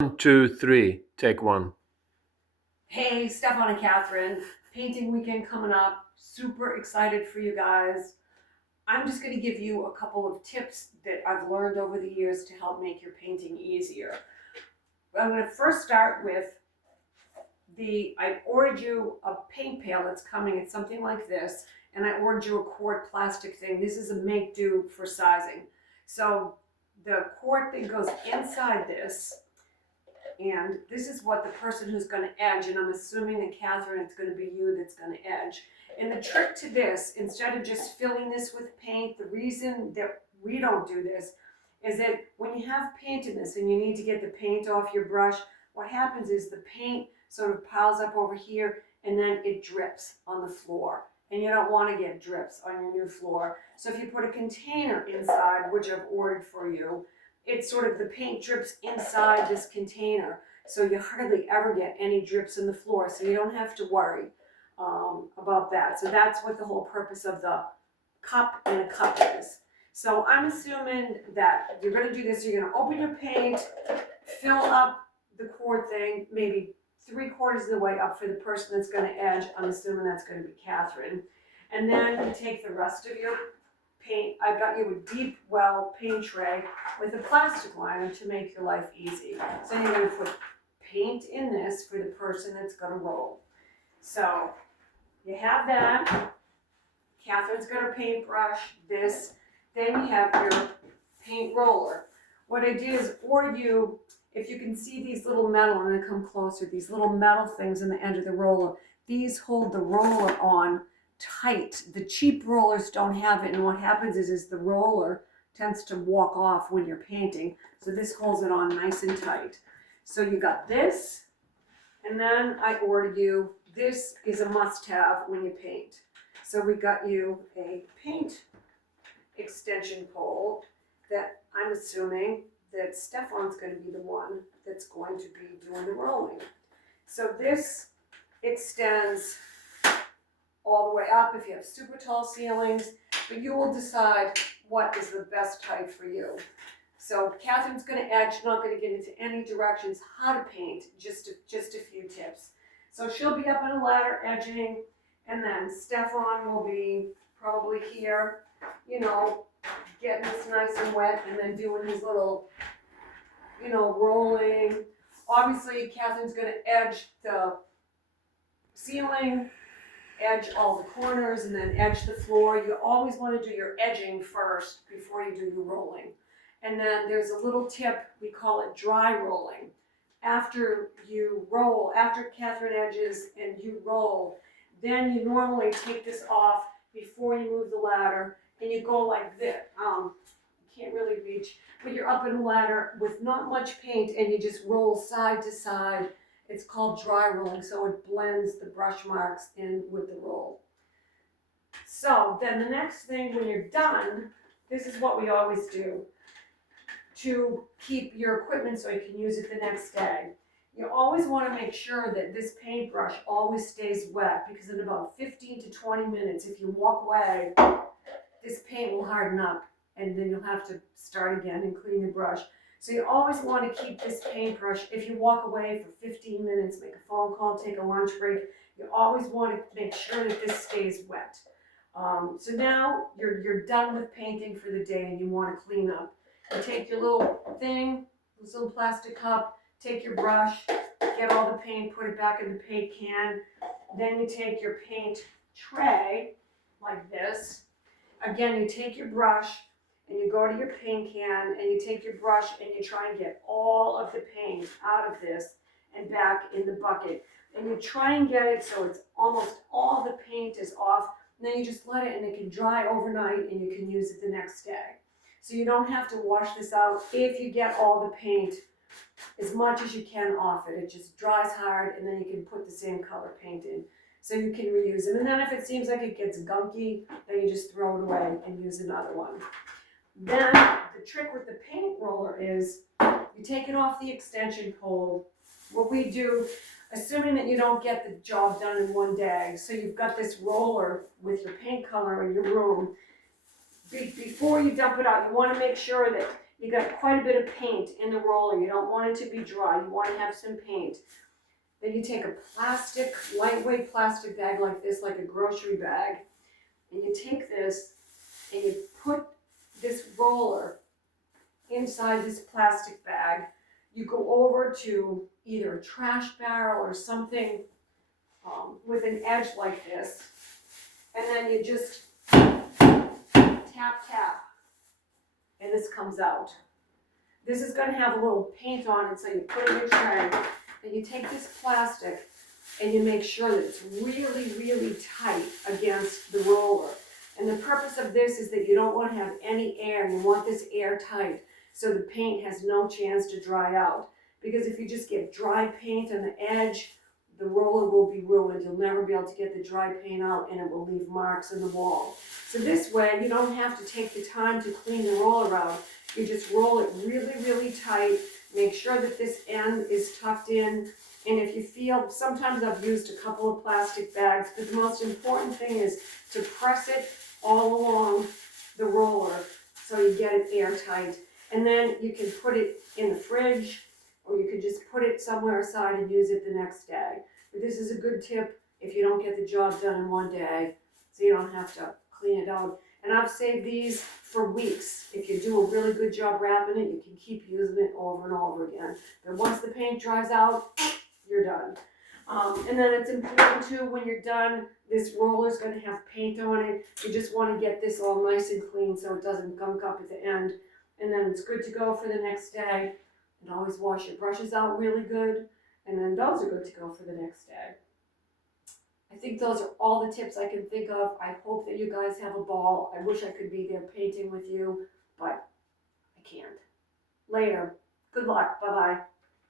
1, 2, 3, take one. Hey, Stefan and Catherine, painting weekend coming up. Super excited for you guys. I'm just going to give you a couple of tips that I've learned over the years to help make your painting easier. I'm going to first start with I ordered you a paint pail that's coming. It's something like this, and I ordered you a quart plastic thing. This is a make do for sizing. So the quart thing goes inside this, and this is what the person who's going to edge, and I'm assuming that Catherine, it's going to be you that's going to edge. And the trick to this, instead of just filling this with paint, the reason that we don't do this is that when you have paint in this and you need to get the paint off your brush, what happens is the paint sort of piles up over here and then it drips on the floor. And you don't want to get drips on your new floor. So if you put a container inside, which I've ordered for you, it's sort of the paint drips inside this container, so you hardly ever get any drips in the floor, so you don't have to worry about that. So that's what the whole purpose of the cup and a cup is. So I'm assuming that you're going to do this. You're going to open your paint, fill up the quart thing, maybe 3/4 of the way up for the person that's going to edge. I'm assuming that's going to be Catherine. And then you take the rest of your paint. I've got you a deep well paint tray with a plastic liner to make your life easy. So you're going to put paint in this for the person that's going to roll. So you have that. Catherine's got a paintbrush, this. Then you have your paint roller. What I did is order you, if you can see these little metal, I'm going to come closer, these little metal things in the end of the roller. These hold the roller on tight. The cheap rollers don't have it, and what happens is the roller tends to walk off when you're painting. So this holds it on nice and tight. So you got this, and then I ordered you, this is a must-have when you paint. So we got you a paint extension pole that I'm assuming that Stefan's going to be the one that's going to be doing the rolling. So this extends all the way up if you have super tall ceilings, but you will decide what is the best height for you. So Catherine's going to edge, not going to get into any directions how to paint, just a few tips. So she'll be up on a ladder edging, and then Stefan will be probably here, getting this nice and wet, and then doing his little, rolling. Obviously, Catherine's going to edge the ceiling, edge all the corners, and then edge the floor. You always want to do your edging first before you do your rolling. And then there's a little tip, we call it dry rolling. After you roll, after Catherine edges and you roll, then you normally take this off before you move the ladder, and you go like this. You can't really reach, but you're up in a ladder with not much paint, and you just roll side to side. It's called dry rolling, so it blends the brush marks in with the roll. So then the next thing when you're done, this is what we always do to keep your equipment so you can use it the next day. You always want to make sure that this paintbrush always stays wet, because in about 15 to 20 minutes, if you walk away, this paint will harden up, and then you'll have to start again and clean the brush. So you always want to keep this paintbrush, if you walk away for 15 minutes, make a phone call, take a lunch break, you always want to make sure that this stays wet. So now you're done with painting for the day and you want to clean up. You take your little thing, this little plastic cup, take your brush, get all the paint, put it back in the paint can. Then you take your paint tray, like this. Again, you take your brush, and you go to your paint can, and you take your brush, and you try and get all of the paint out of this and back in the bucket. And you try and get it so it's almost all the paint is off, and then you just let it, and it can dry overnight, and you can use it the next day. So you don't have to wash this out if you get all the paint, as much as you can off it. It just dries hard, and then you can put the same color paint in. So you can reuse them. And then if it seems like it gets gunky, then you just throw it away and use another one. Then the trick with the paint roller is you take it off the extension pole. What we do, assuming that you don't get the job done in one day, so you've got this roller with your paint color in your room, before you dump it out, you want to make sure that you got quite a bit of paint in the roller. You don't want it to be dry. You want to have some paint. Then you take a plastic, lightweight plastic bag like this, like a grocery bag, and you take this and you put this roller inside this plastic bag. You go over to either a trash barrel or something with an edge like this, and then you just tap, tap, and this comes out. This is going to have a little paint on it, so you put it in your tray, and you take this plastic and you make sure that it's really, really tight against the roller. And the purpose of this is that you don't want to have any air. You want this airtight so the paint has no chance to dry out. Because if you just get dry paint on the edge, the roller will be ruined. You'll never be able to get the dry paint out, and it will leave marks in the wall. So this way, you don't have to take the time to clean the roller out. You just roll it really, really tight. Make sure that this end is tucked in. And if you feel, sometimes I've used a couple of plastic bags, but the most important thing is to press it all along the roller so you get it airtight. And then you can put it in the fridge, or you could just put it somewhere aside and use it the next day. But this is a good tip if you don't get the job done in one day, so you don't have to clean it out. And I've saved these for weeks. If you do a really good job wrapping it, you can keep using it over and over again. But once the paint dries out, you're done. And then it's important too, when you're done, this roller's going to have paint on it. You just want to get this all nice and clean so it doesn't gunk up at the end. And then it's good to go for the next day. And always wash your brushes out really good. And then those are good to go for the next day. I think those are all the tips I can think of. I hope that you guys have a ball. I wish I could be there painting with you, but I can't. Later. Good luck. Bye-bye.